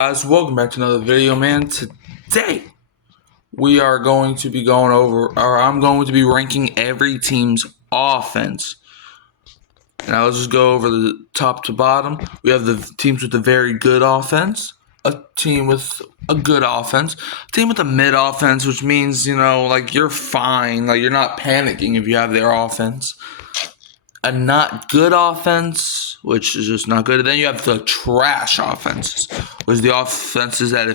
Guys, welcome back to another video, man. Today we are going to be going over, or I'm going to be ranking every team's offense. And I'll just go over the top to bottom. We have the teams with a very good offense, a team with a good offense, a team with a mid offense, which means, like you're fine, like you're not panicking if you have their offense. A not good offense, which is just not good. And then you have the trash offenses, which is the offenses that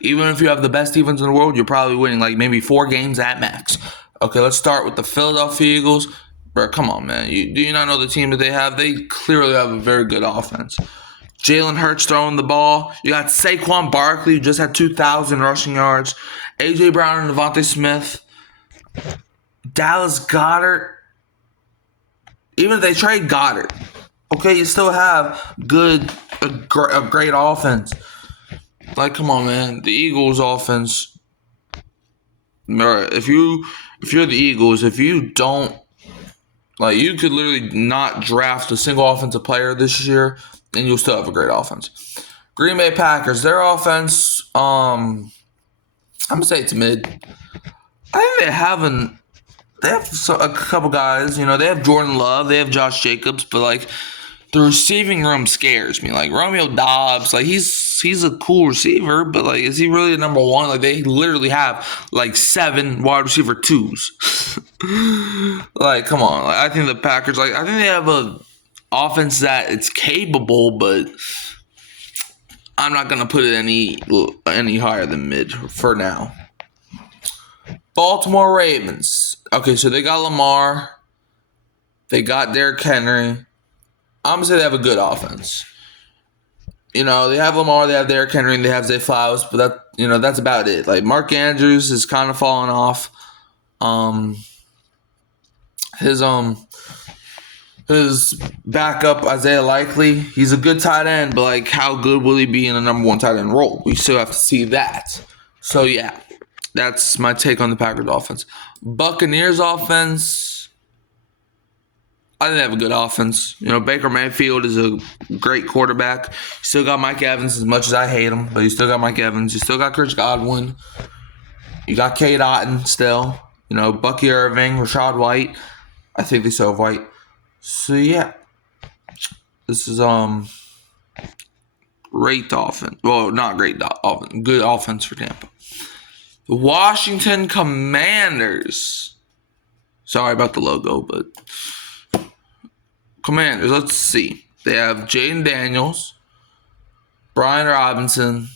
even if you have the best defense in the world, you're probably winning like maybe 4 games at max. Okay, let's start with the Philadelphia Eagles. Bro, come on, man. Do you not know the team that they have? They clearly have a very good offense. Jalen Hurts throwing the ball. You got Saquon Barkley, who just had 2,000 rushing yards. A.J. Brown and Devontae Smith. Dallas Goedert. Even if they trade Goddard, okay, you still have a great offense. Like, come on, man. The Eagles' offense. If you're the Eagles, if you don't, like, you could literally not draft a single offensive player this year, and you'll still have a great offense. Green Bay Packers, their offense, I'm gonna say it's mid. I think they have a couple guys, they have Jordan Love, they have Josh Jacobs, but like the receiving room scares me. Like Romeo Doubs, like he's a cool receiver, but like is he really the number one? Like they literally have like 7 wide receiver 2s. Like come on, like, I think the Packers, like I think they have a offense that it's capable, but I'm not gonna put it any higher than mid for now. Baltimore Ravens. Okay, so they got Lamar. They got Derrick Henry. I'm going to say they have a good offense. They have Lamar, they have Derrick Henry, and they have Zay Flowers, but that's about it. Like, Mark Andrews is kind of falling off. His backup, Isaiah Likely, he's a good tight end, but, like, how good will he be in a number 1 tight end role? We still have to see that. So, yeah. That's my take on the Packers offense. Buccaneers offense, I think they have a good offense. Baker Mayfield is a great quarterback. You still got Mike Evans, as much as I hate him, but you still got Mike Evans. You still got Chris Godwin. You got Cade Otton still. Bucky Irving, Rashad White. I think they still have White. So, yeah. This is great offense. Well, not great offense. Good offense for Tampa. The Washington Commanders. Sorry about the logo, but Commanders, let's see. They have Jaden Daniels, Brian Robinson.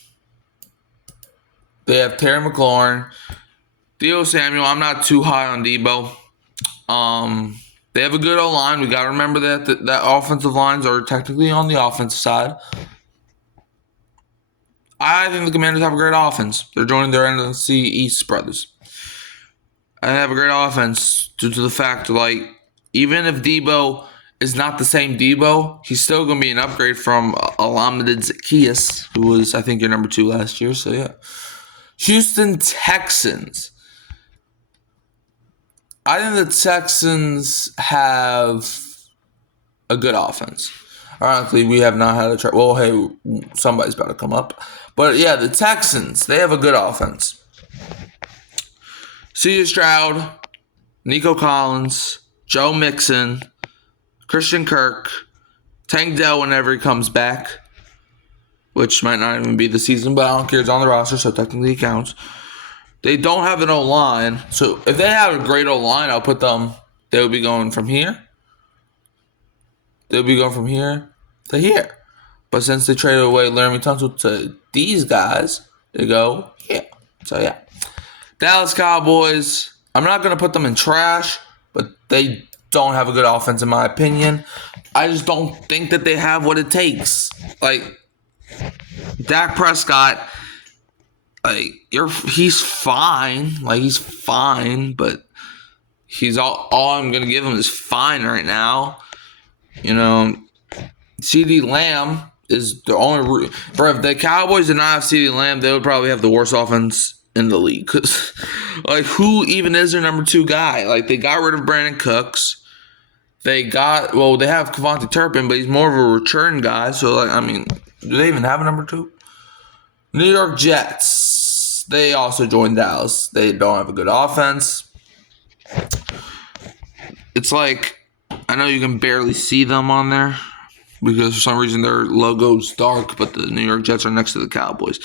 They have Terry McLaurin, Deebo Samuel. I'm not too high on Deebo. They have a good O-line. We got to remember that offensive lines are technically on the offensive side. I think the Commanders have a great offense. They're joining their NFC East brothers. I have a great offense due to the fact, like, even if Deebo is not the same Deebo, he's still going to be an upgrade from Olamide Zaccheaus, who was, I think, your number 2 last year. So, yeah. Houston Texans. I think the Texans have a good offense. Ironically, we have not had a try. Well, hey, somebody's about to come up. But, yeah, the Texans, they have a good offense. C.J. Stroud, Nico Collins, Joe Mixon, Christian Kirk, Tank Dell whenever he comes back, which might not even be the season, but I don't care. It's on the roster, so technically it counts. They don't have an O-line. So if they have a great O-line, I'll put them, they would be going from here. They'll be going from here to here. But since they traded away Laramie Tunsil to these guys, they go here. So, yeah. Dallas Cowboys, I'm not going to put them in trash, but they don't have a good offense in my opinion. I just don't think that they have what it takes. Like, Dak Prescott, like, he's fine. Like, he's fine, but he's all I'm going to give him is fine right now. CeeDee Lamb is the only... Bro, if the Cowboys did not have CeeDee Lamb, they would probably have the worst offense in the league. Because, like, who even is their number 2 guy? Like, they got rid of Brandon Cooks. They have Kevontae Turpin, but he's more of a return guy. So, like, I mean, do they even have a number 2? New York Jets. They also joined Dallas. They don't have a good offense. It's like, I know you can barely see them on there because for some reason their logo's dark, but the New York Jets are next to the Cowboys.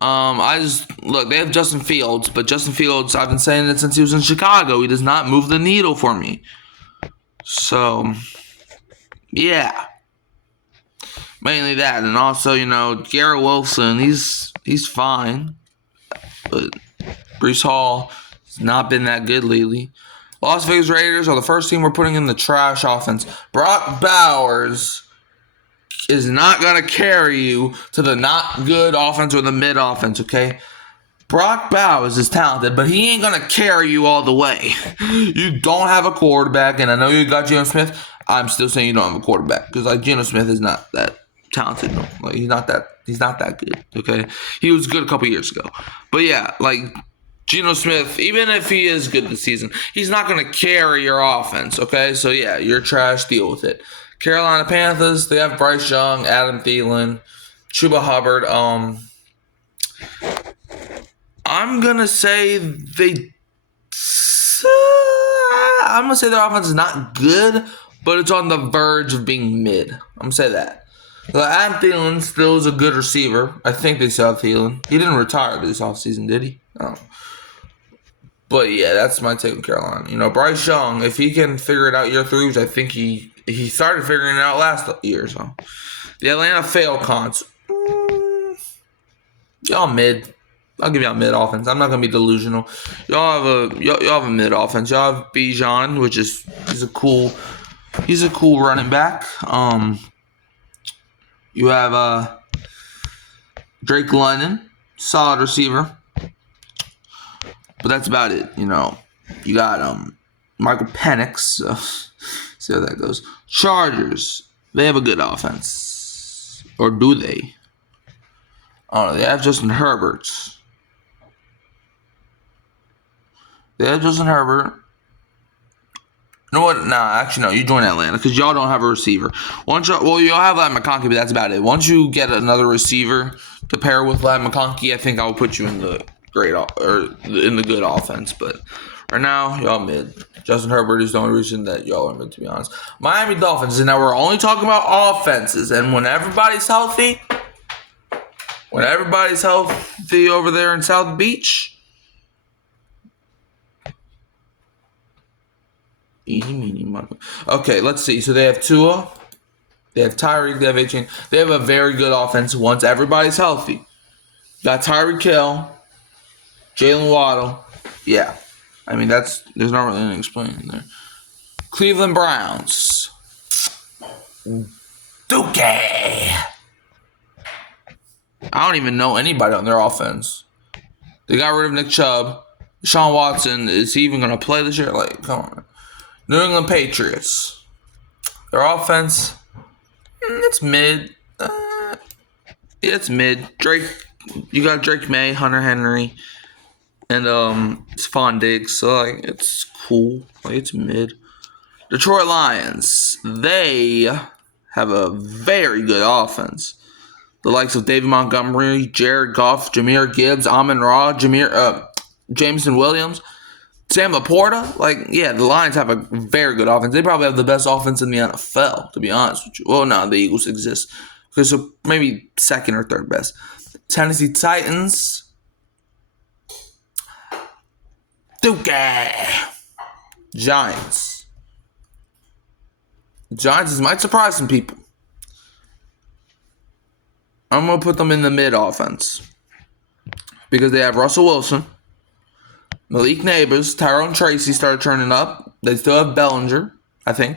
I just look. They have Justin Fields, but Justin Fields, I've been saying it since he was in Chicago. He does not move the needle for me. So, yeah, mainly that, and also Garrett Wilson. He's fine, but Breece Hall has not been that good lately. Las Vegas Raiders are the first team we're putting in the trash offense. Brock Bowers is not going to carry you to the not good offense or the mid offense, okay? Brock Bowers is talented, but he ain't going to carry you all the way. You don't have a quarterback, and I know you got Geno Smith. I'm still saying you don't have a quarterback because Geno Smith is not that talented. No. He's not that good, okay? He was good a couple years ago. But yeah, Geno Smith, even if he is good this season, he's not going to carry your offense, okay? So yeah, you're trash, deal with it. Carolina Panthers, they have Bryce Young, Adam Thielen, Chuba Hubbard. I'm going to say their offense is not good, but it's on the verge of being mid. I'm going to say that. Adam Thielen still is a good receiver. I think they still have Thielen. He didn't retire this offseason, did he? No. But yeah, that's my take on Carolina. Bryce Young, if he can figure it out year 3, which I think he started figuring it out last year. So the Atlanta Falcons, y'all mid. I'll give y'all mid offense. I'm not gonna be delusional. Y'all have a mid offense. Y'all have Bijan, which is he's a cool running back. You have Drake London, solid receiver. But that's about it, You got Michael Penix. See how that goes. Chargers. They have a good offense. Or do they? Oh, they have Justin Herbert. You know what? Nah, actually, no. You join Atlanta because y'all don't have a receiver. Y'all have Ladd McConkey, but that's about it. Once you get another receiver to pair with Ladd McConkey, I think I'll put you in the good offense. But right now, y'all mid. Justin Herbert is the only reason that y'all are mid, to be honest. Miami Dolphins, and now we're only talking about offenses. And when everybody's healthy over there in South Beach, easy, medium. Okay, let's see. So they have Tua, they have Tyreek, they have A-Chain. They have a very good offense once everybody's healthy. Got Tyreek Hill, Jalen Waddle. Yeah. There's not really anything explaining there. Cleveland Browns. Duke. I don't even know anybody on their offense. They got rid of Nick Chubb. Deshaun Watson, is he even going to play this year? Come on. New England Patriots. Their offense, it's mid. It's mid. You got Drake May, Hunter Henry, and Stephon Diggs. So it's cool. It's mid. Detroit Lions. They have a very good offense. The likes of David Montgomery, Jared Goff, Jahmyr Gibbs, Amon-Ra, Jameson Williams, Sam Laporta. The Lions have a very good offense. They probably have the best offense in the NFL, to be honest with you. Well, no, the Eagles exist. Okay, so maybe second or third best. Tennessee Titans. Duke. Giants. Giants might surprise some people. I'm going to put them in the mid offense because they have Russell Wilson, Malik Neighbors, Tyrone Tracy started turning up. They still have Bellinger, I think.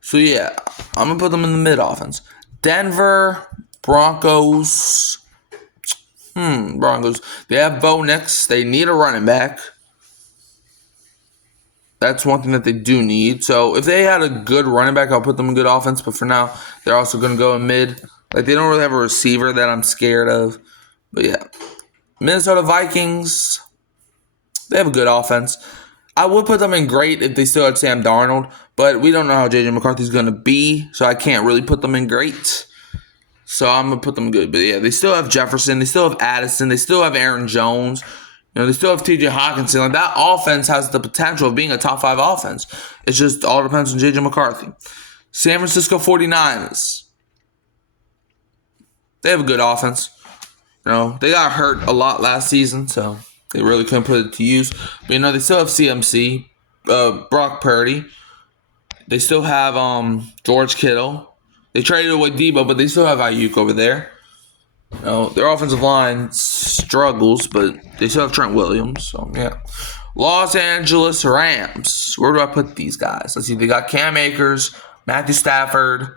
So yeah, I'm going to put them in the mid offense. Denver Broncos. Broncos. They have Bo Nix. They need a running back. That's one thing that they do need. So if they had a good running back, I'll put them in good offense. But for now, they're also going to go in mid. They don't really have a receiver that I'm scared of. But yeah. Minnesota Vikings. They have a good offense. I would put them in great if they still had Sam Darnold. But we don't know how J.J. McCarthy's going to be. So I can't really put them in great. So I'm going to put them good. But yeah, they still have Jefferson. They still have Addison. They still have Aaron Jones. They still have T.J. Hawkinson. Like, that offense has the potential of being a top 5 offense. It just all depends on J.J. McCarthy. San Francisco 49ers. They have a good offense. They got hurt a lot last season, so they really couldn't put it to use. But, they still have CMC, Brock Purdy. They still have George Kittle. They traded away Debo, but they still have Ayuk over there. Their offensive line struggles, but they still have Trent Williams. So, yeah. Los Angeles Rams. Where do I put these guys? Let's see. They got Cam Akers, Matthew Stafford,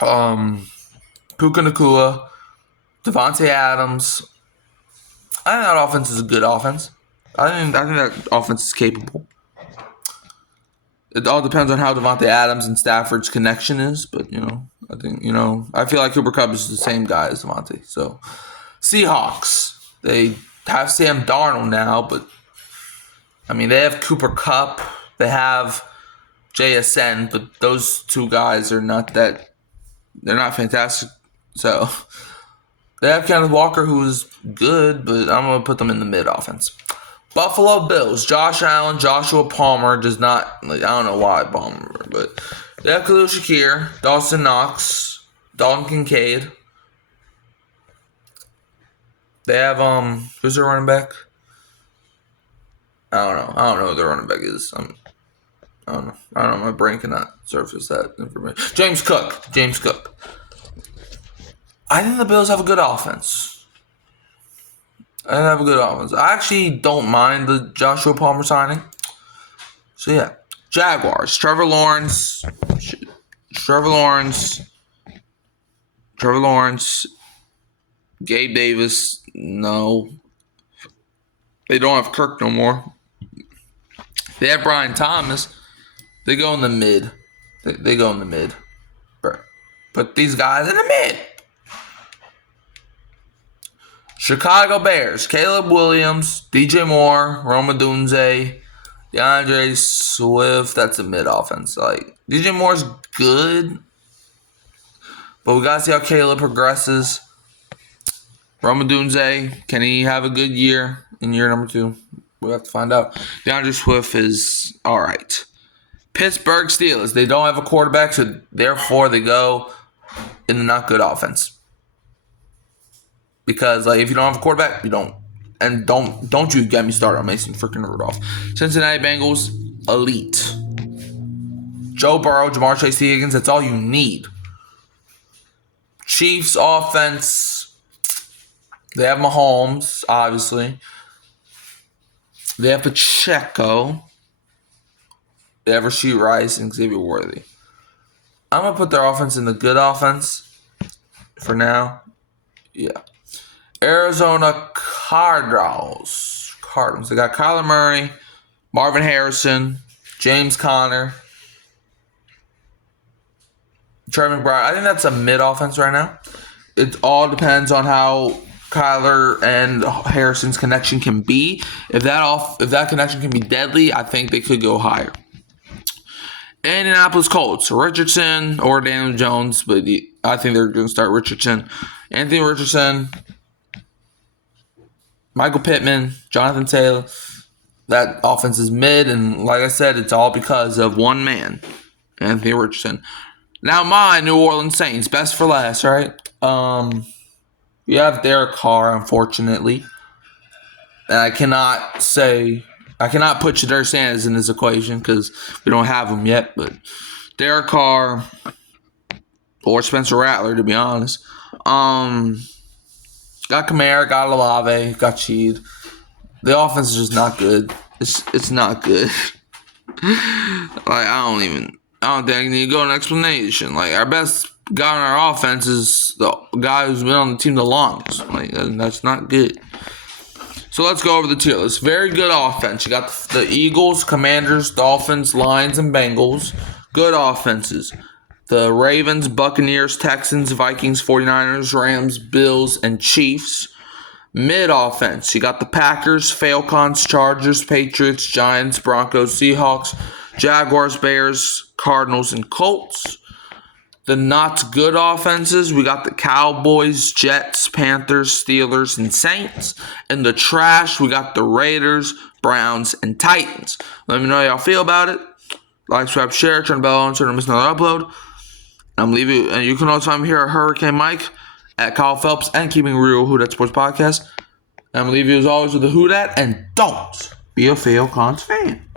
Puka Nacua, Devontae Adams. I think that offense is a good offense. I think that offense is capable. It all depends on how Devontae Adams and Stafford's connection is, but I think I feel like Cooper Kupp is the same guy as Devontae. So, Seahawks, they have Sam Darnold now, but they have Cooper Kupp, they have JSN, but those two guys are not that. They're not fantastic. So, they have Kenneth Walker, who is good, but I'm going to put them in the mid offense. Buffalo Bills, Josh Allen, Joshua Palmer does not, I don't know why Palmer, but they have Khalil Shakir, Dawson Knox, Dalton Kincaid. They have, who's their running back? I don't know who their running back is. I don't know. My brain cannot surface that information. James Cook. I think the Bills have a good offense. I actually don't mind the Joshua Palmer signing. So, yeah. Jaguars. Trevor Lawrence. Gabe Davis. No. They don't have Kirk no more. They have Brian Thomas. They go in the mid. They go in the mid. Put these guys in the mid. Chicago Bears, Caleb Williams, DJ Moore, Rome Odunze, DeAndre Swift. That's a mid offense. DJ Moore's good, but we gotta see how Caleb progresses. Rome Odunze, can he have a good year in year number 2? We'll have to find out. DeAndre Swift is all right. Pittsburgh Steelers, they don't have a quarterback, so therefore they go in the not good offense. Because if you don't have a quarterback, you don't. And don't you get me started on Mason freaking Rudolph. Cincinnati Bengals, elite. Joe Burrow, Jamar Chase, Higgins, that's all you need. Chiefs offense, they have Mahomes, obviously. They have Pacheco. They have Rashee Rice and Xavier Worthy. I'm going to put their offense in the good offense for now. Yeah. Arizona Cardinals. They got Kyler Murray, Marvin Harrison, James Conner, Trey McBride. I think that's a mid offense right now. It all depends on how Kyler and Harrison's connection can be. If that connection can be deadly, I think they could go higher. Indianapolis Colts, Richardson or Daniel Jones, but I think they're going to start Richardson. Anthony Richardson, Michael Pittman, Jonathan Taylor. That offense is mid, and like I said, it's all because of one man, Anthony Richardson. Now my New Orleans Saints, best for last, right? We have Derek Carr, unfortunately. And I cannot put Shedeur Sanders in this equation because we don't have him yet. But Derek Carr or Spencer Rattler, to be honest. Got Kamara, got Olave, got Cheed. The offense is just not good. It's not good. I don't think I need to go an explanation. Our best guy on our offense is the guy who's been on the team the longest. That's not good. So let's go over the tier list. Very good offense. You got the Eagles, Commanders, Dolphins, Lions, and Bengals. Good offenses. The Ravens, Buccaneers, Texans, Vikings, 49ers, Rams, Bills, and Chiefs. Mid offense. You got the Packers, Falcons, Chargers, Patriots, Giants, Broncos, Seahawks, Jaguars, Bears, Cardinals, and Colts. the not good offenses, we got the Cowboys, Jets, Panthers, Steelers, and Saints. In the trash, we got the Raiders, Browns, and Titans. Let me know how y'all feel about it. Like, subscribe, share, turn the bell on so you don't miss another upload. I'm leaving, and you can also find me here at Hurricane Mike, at Kyle Phelps, and Keeping Real Who Dat Sports Podcast. I'm leaving you as always with the Who Dat, and don't be a fail cons fan.